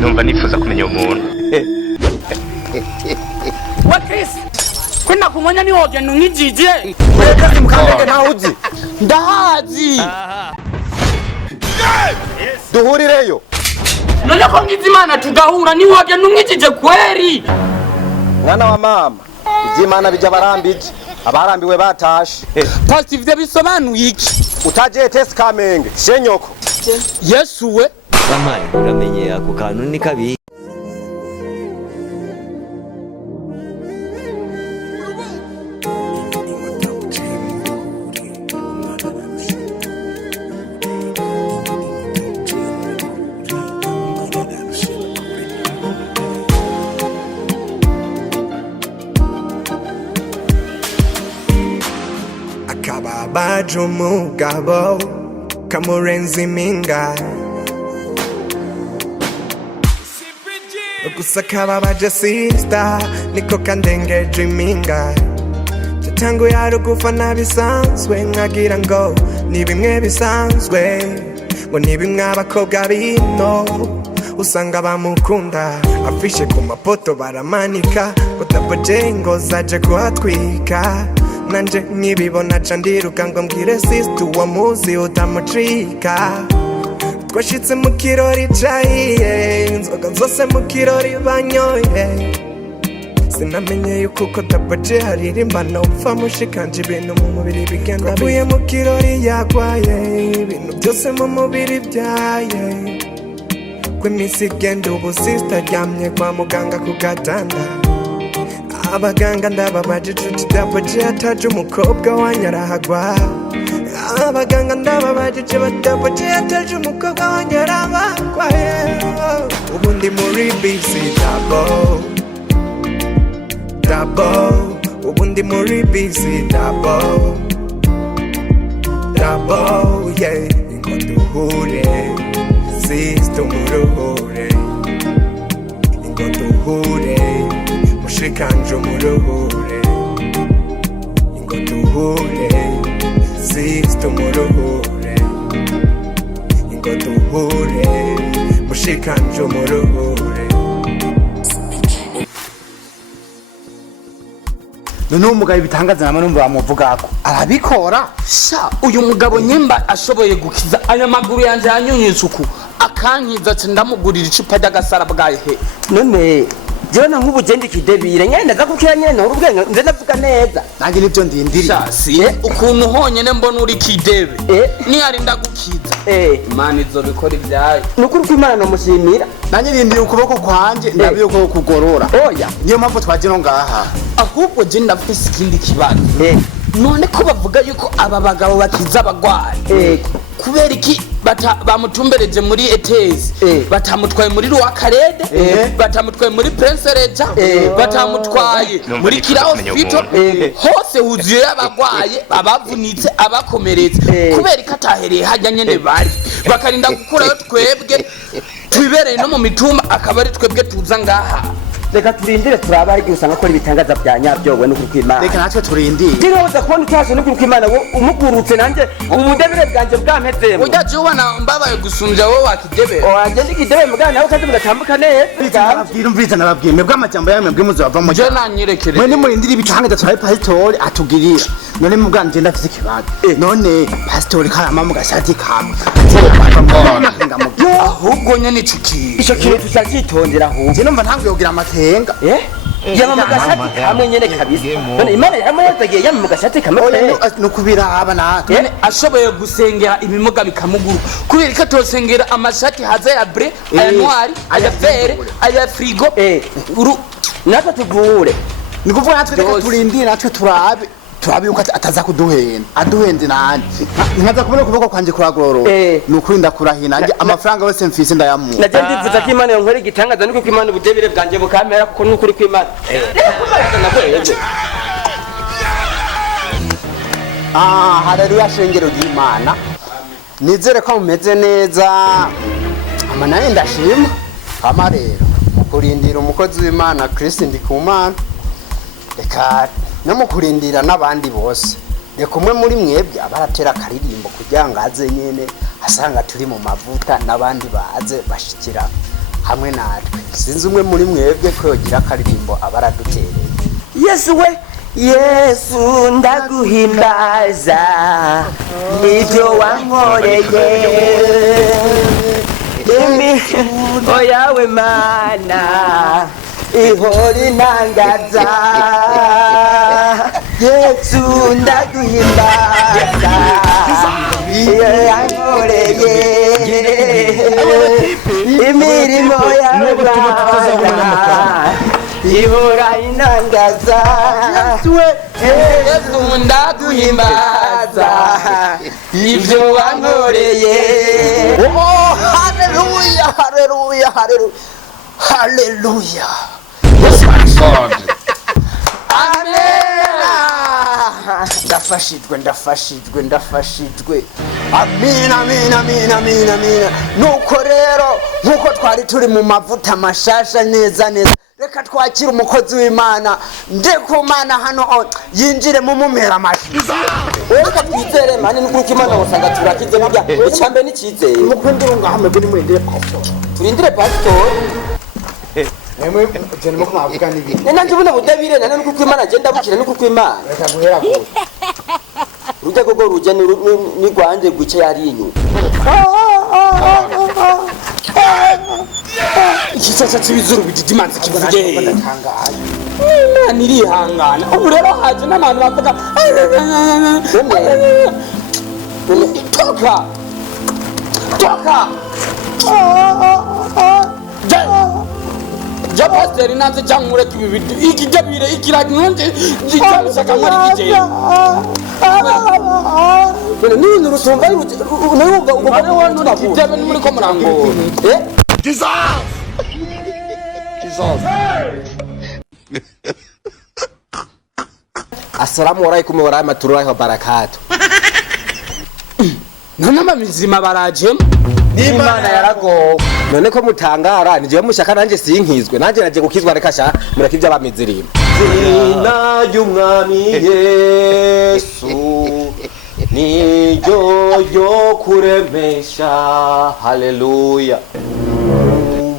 numva nifuza kumenya umuntu wa Chris kwenda kumwanya ni woje nungijije weka simukandege ntawuzi ndahazi duhurireyo none ko ngizimana tugahura ni woje nungijije kweri mwana wa mama izimana bija barambije abarambiwe batashe positive bisobanuye iki utaje test kamenge shenyoko Yesu we Amaye uramenye ako kantu ni kabi Akababaje umugabo kamurenza impinga gusa kababaje sister niko kandengeje impinga tangu yaro gufana bisanzwe nkagira ngo ni bimwe bisanzwe ngo ni bimwe abakobwa bino usanga bamukunda afishe ku mapoto baramanika utapoje ngo zaje kuhatwika nanje nkibibona ca ndiruka ngo mbwire sister uwo muzi utamucika twashitse mu kirori cahiye inzoga zose mu kirori banyoye sinamenye yuko uko tabaje haririmba nopfa mushikanje ibintu mu mubiri bigenda twavuye mu kirori yagwaye ibintu byose mu mubiri byaye kw'imisi igenda ubu sister aryamye kwa muganga ku gatanda abaganga ndababaje cuti tabaje ataje umukobwa wanyarahagwa abaganga ndababaje batabaje ataje umukobwa wanyarahagwa ubu ndi muri busy double ubu ndi muri busy double yeah ngo duhure sister muruhure ngo duhure mushikanje muruhure ngo duhure sister muruhure ngo duhure mushikanje muruhure none umugabo bitangaza namwe numva bamuvugako arabikora sha uyu mugabo nyimba ashoboye gukiza aya maguru yanje yanyunyuza uku akankiza ati ndamugurira icupa ry'agasara bwaye he none jewe na nk'ubugende kidebire nyene ndaza kukira nyene urubwenge nze ndavuga neza nanjye nivyo ndindiri sha si ukuntu honyene mbona uri kidebe ni ari ndagukiza imana izobikora ibyayo nukuri ko Imana nomushimira nanjye ndindiri ukuboko kwanje ndabiye ko kugorora oya niyo mpamvu twaje no ngaha ahubwo je ndafise ikindi kibazo none ko bavuga yuko aba bagabo bakiza abagwayi kubera iki bamutumbereje muri etezi batamutwaye muri Rwakarede batamutwaye muri Prince Reja batamutwaye muri Kira Hospital hose huzuye abagwaye abavunitse abakomeretse kubera ko atahereye hajya nyene bari bakarinda gukurayo twebwe twibereye no mu mitumba akaba ari twebwe tuza ngaha reka turindire turaba igihe usanga akora ibitangaza bya nyabyo we n'ukuri kw'Imana reka natwe turindire ndiroza kubona utashe n'ukuri kw'Imana wo umugurutse nanjye ubudebere bwanje bwampezemo ujya ubona mbabaye gusunja wowe wakidebere agenda ikidebere mugana nawe kandi mugatambuka neza abwira umviriza nababwiye mwebwe amajambo yawe mwebwe muzova mu je nanyirekere mwene murindire ibitangaza twaye pastor atugirira none mubwanje ndafise ikibazo none pastor karama mu gashati kamwe ahubwo nyene ciki ico kintu tuzakitondera ahubwo je numva ntangiye kugira amakenga yama mu gashati kamwe nyene kabisa none Imana yaramuyazagiye yama mu gashati kamwe no kubiraba natwe ashoboye gusengera ibimuga bikamuguru kubera ko atosengera amashati haza ya bre aya noir aya vert aya frigo natwe tuvure ni kuvuga natwe reka turindire natwe turabe yuko ataza kuduhenda aduhenze nanje nkaza kubona ukuboko kwanje kuragorora ni ukuri ndakurahina nanje amafaranga yose mfise ndayamuha naje ndivuza ko Imana yonkora igitangaza niko Imana ubudebire bwanje bukamera kuko n'ukuri kw'Imana haleluya shengero ry'Imana nizere ko mumeze neza amanaye ndashima ama rero mukurindira umukozi w'Imana Kristo Ndikumana reka no mukurindira n'abandi bose reka umwe muri mwebwe abaratera akaririmbo kugira ngo aze nyene asanga turi mu mavuta n'abandi baze bashikira hamwe natwe sinzi umwe muri mwebwe ko yogira akaririmbo abaradutereye. Yesu we Yesu ndaguhimbaza nibyo wankoreye imirimo yawe mana ihora intangaza. Yesu ndaguhimbaza iyo yankoreye imirimo yawe mana ihora intangaza. Yesu ndaguhimbaza ibyo wankoreye. Oh, haleluya haleluya haleluya haleluya. Ndafashijwe. Amina. Nuko rero nkuko twari turi mu mavuta mashasha neza reka twakira umukozi w'Imana Ndikumana hano yinjire mu mumera amashi. Reka twizere mani n'uko Imana usanga turakize burya icyambe n'ikizere. mukundira ngahamwe buri mwende pastor. Turindire pastor. Nemwe jene mo kwavuga nibi. Nanjye buna budabire nane n'uko Imana agenda bukira n'uko Imana. Reka guhera ko. Rujya gogo rujya ni gwanje guce yari inyu. Igisasa cy'ibizuru bididimanze kivuge nirihangana. Ubu rero haje n'abantu bavuga toka ja pasiteri nanze cyangwa ureka ibi bintu ikijabire ikiragnonje jijabisaka muri kije Nini rusumva n'uruga ubona kitebe muri ko murango Assalamu alaikum wa rahmatullahi wa barakatuh. None amazima barajemo N'Imana yarago. None ko mutangara nije mushaka nanje sinkizwe nanje naje gukizwa reka sha mureke ibyo abamizirima. Zina y'umwami Yesu niyo kuremesha. Haleluya.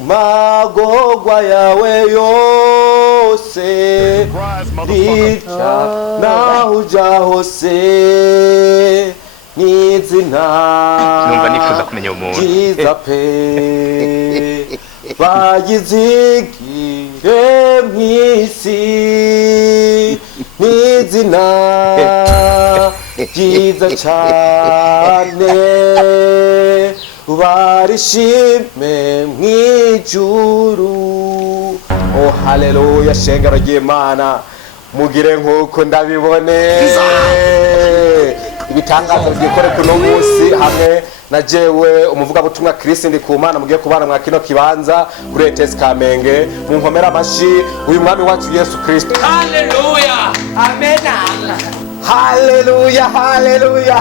Magogwa yawe yose rica nahuja hose nizina numva nifuza kumenya umuntu jiza pe bagizigire mwisi nizina jiza cyane barishime mwijuru. Oh haleluya shengero ry'Imana mugire nkuko ndabibone ibitangazo byikore kuno munsi hamwe na jewe umuvuga butumwa Kristo Ndikumana mugiye kubana mwa kino kibanza kuri ETS Kamenge mu nkomera amashi uyu mwami wacu Yesu Kristo. Haleluya amen.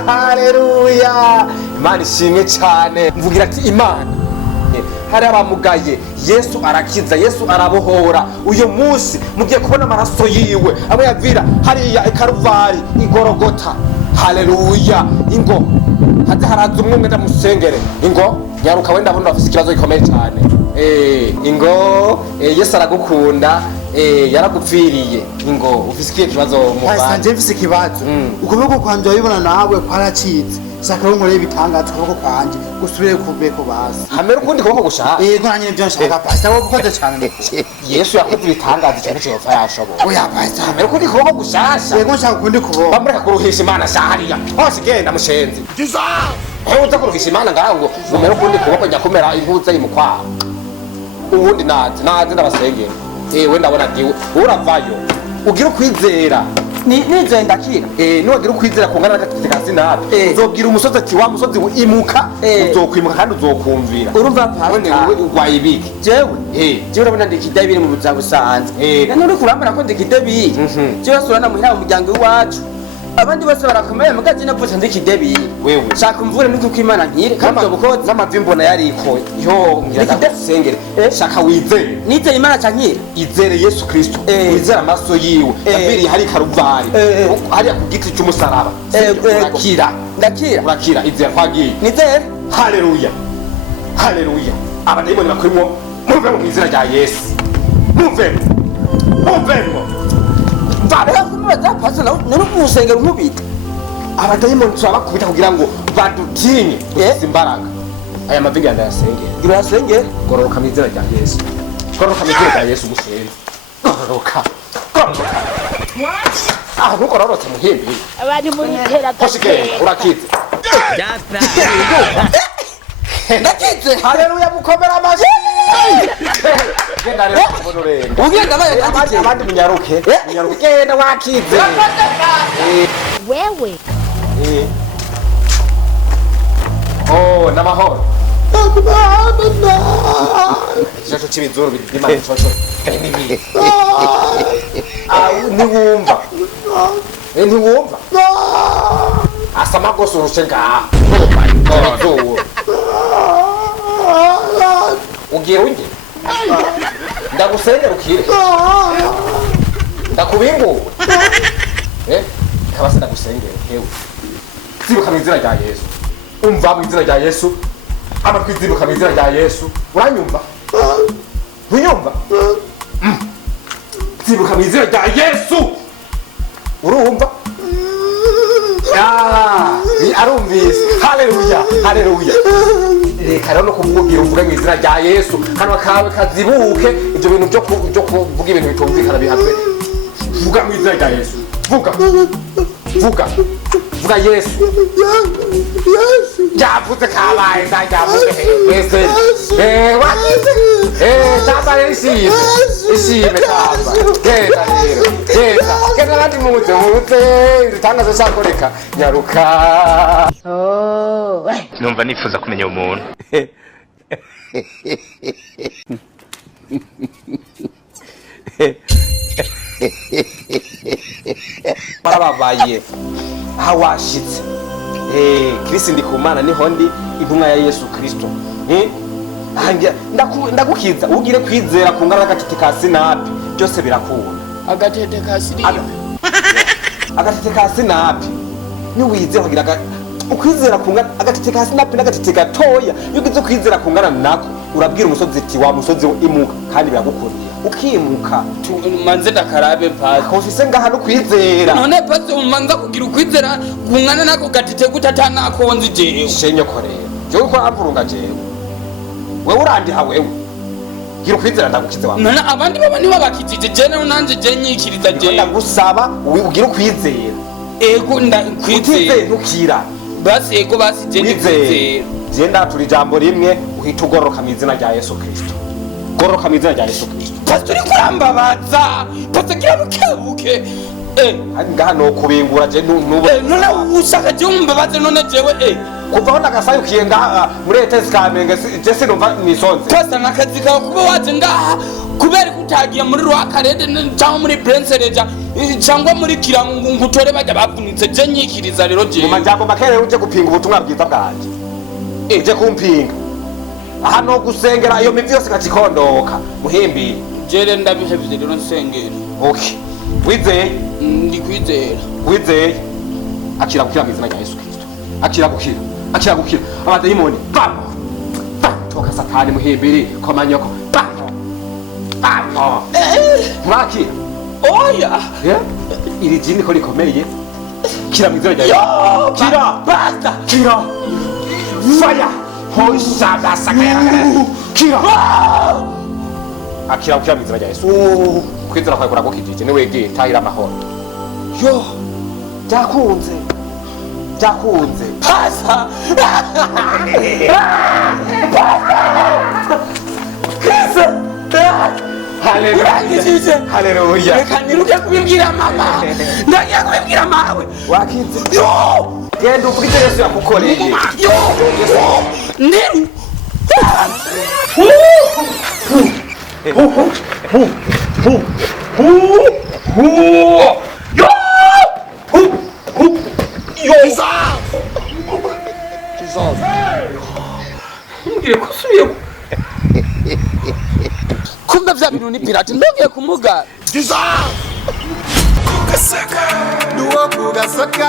Haleluya. Imana ishimwe cyane. Mvugira ati Imana hari abamugaye Yesu arakiza Yesu arabohora. Uyu munsi mugiye kubona amaraso yiwe abo yavira hariya ikaruvari igorogota. Haleluya. Ingo haze haraza umwe ndamusengere ingo nyaruka wenda abona bafite ikibazo gikomeye cyane. Ingo Yesu aragukunda yaragupfiriye ingo ufise ikibazo mu bana. Pastor James ikibazo. Ukuboko kwanje wabibona nawe kwaracitse. Saka ngore bitangaza ukuboko kwanje gusubire kubeko basi. Hamera ukundi kuboko gushaka. Yego nanye nivyo nshaka pastor wo gukoze cyane. Yesu yakoze ibitangaza cyane cyo yashobora. Oya pastor. Hamera ukundi kuboko gushasha. Yego nshaka kundi kuboko. Bamureka kuruhisha Imana shahariya. Hose genda mushenzi. Uza kuruhisha Imana ngaho umera ukundi kuboko nyakomera impuza y'imukwa. Ubundi nazi ndabasengera. We ndabona ndiwe uravayo ugira kwizera nizo ndakira nuwagira ukwizera kungana n'akazi nabe uzobwira umusozi ati wa musozi imuka uzokwimuka kandi uzokumvira urumva pastor wayibike jewe urabona ndikidabire mu buzima busanzwe none uri kurambara ko ndikidabire jewe surana muhira mu muryango wacu abandi bose barakomeye mugaje navuze ndikidabire wewe shaka umvure nuko Imana nkire kandi ubukoze n'amavimbo na yariko yo ngira ndasengere shaka wizere nite Imana cyankire izere Yesu Kristo wizera amaso yiwe yabiri hari karuvari hari ku giti cy'umusaraba ndakira urakira izere kwagiye nizere haleluya haleluya abadayimoni bakurimo muvemo mu izina rya Yesu muvemo Bareka kumubaza pasi nari kumusengera umubita. abadayimoni turabakubita kugira ngo badutinye imbaraga aya mavinga ndayasengera Irasengera gororoka mu izina rya Yesu gororoka mu izina rya Yesu gusenga gororoka ntukororotse muhimbi abari muri koshike urakize ndakize. haleluya mukomera amashyi genda rero kubonorenda Ugenda baye ndakize. abandi munyaruke genda wakize wewe oh namahoro Jacho chibizuru bidima chocho niwumva niwumva asama goso rushenga ugira unge ndagusengera ukire ndakubingu kabase ndagusengera hewe zibuka mu izina rya Yesu umva mu izina rya Yesu amakwizibuka mu izina rya Yesu uranyumva unyumva zibuka mu izina rya Yesu urumva arumvise haleluya haleluya reka rero no kumubwira uvuga mu izina rya Yesu hano kawe kazibuke ibyo bintu byo kuvuga ibintu bitumvikana bihatwe vuga mu izina rya Yesu vuga Yesu yavuze kabaye ndavuze Yesu tamba ishime tamba genda nandi mutse itangazo cyakoreka nyaruka numva nifuza kumenya umuntu barababaye aho washitse Kristo ndi ku Mana niho ndi intumwa ya Yesu Kristo ndagukiza ugire kwizera ku ngara y'agatete ka sinapi byose birakunda agatete ka sirimu agatete ka sinapi niwizera kugira ukwizera ku ngara agatete ka sinapi n'agatete gatoya iyo ugize kwizera ku ngara nako urabwira umusozi ati wa musozi imuka kandi biragukundira ukimuka manze ndakarabe pasi kofise ngaha no kwizera none pasi umanza kugira ukwizera kungana nako gatete gutata nakonzi jewe shenyo korera jewe ko amvurunga jewe wewe urandiha wewe gira ukwizera ndagukize wa none abandi baba nibo bakitije jewe nanje je nyikiriza jewe ndagusaba ugira ukwizera ego ndakwizera ntukira basi ego basi je nyizera je ndatura ijambo rimwe uhita ugororoka mu izina rya Yesu Kristo goroka mu izina rya Yesu Kristo pastor kurambabaza pastor gira bukebuke ngaha no kubingura je nubo none ushaka je umbabaze none jewe kuvaho nagasayukiye ngaha muri etesi kamenge je sinumva nisonze pastor nakazi kawe kuba waje ngaha kubera kutagiye muri rwakarede cyangwa muri brensereja cyangwa muri kirango ngutore bajya bavunitse je nyikiriza rero je mu majambo makere uje gupinga ubutumwa bwiza bwanje uje kumpinga aha no gusengera iyo mivi yose gacikondoka muhimbi jere ndabihevye rero nsengera okay wizeye ndi kwizera wizeye akira gukira mu izina rya Yesu Kristo akira gukira abadayimoni toka satani muhimbiri komanyoko murakira oya iri jini ko rikomeye kira mu izina rya Yesu kira fire hoshaba sakaya kira akira gukira mu izina rya Yesu kwizera kwawe kuragukijije niwe wegeye tahira amahoro byakunze pasa haleluya reka niruke kubibwira mama ndagiye kubibwira mawe wakinze genda uvuge ibyo Yesu yakukoreye ndiru kumbe vya bintu ni pirate ndogiye kumuga kugasaka